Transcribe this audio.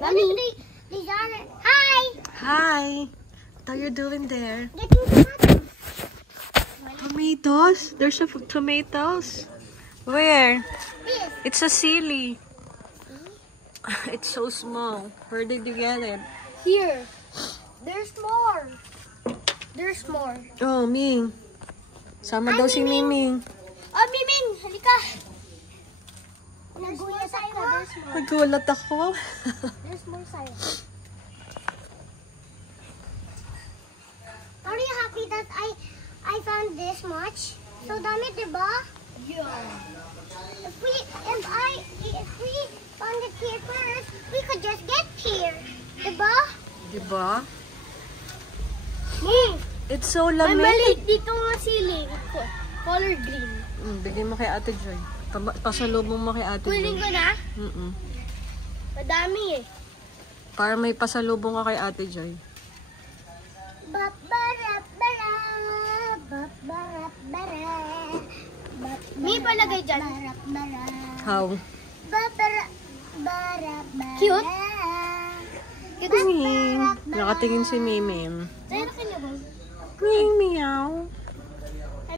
Mommy. Hi. Hi. What are you doing there? Getting Tomatoes? There's a tomatoes. Where? this. It's a silly. It's so small. Where did you get it? Here. There's more. There's more. Oh, Ming. Sama daw si Miming. Oh, Miming, halika. Nagulat ako. There's more. Nagulat ako. There's more sa'yo. Are you happy that I found this much? So dami, diba? Yeah. If we found it here first, we could just get here. Diba? Diba? Hmm. It's so May lamig. maliit dito nga ceiling. Color green. Bigay mo kay Ate Joy. Pasalubong mo kay Ate Kunin Joy. ko na. Madami eh. Para may pasalubong ka kay Ate Joy. May palagay dyan. How? Cute. Ming. Nakatingin si Mimim. Sa'yo na kanya ba? Ming, meow.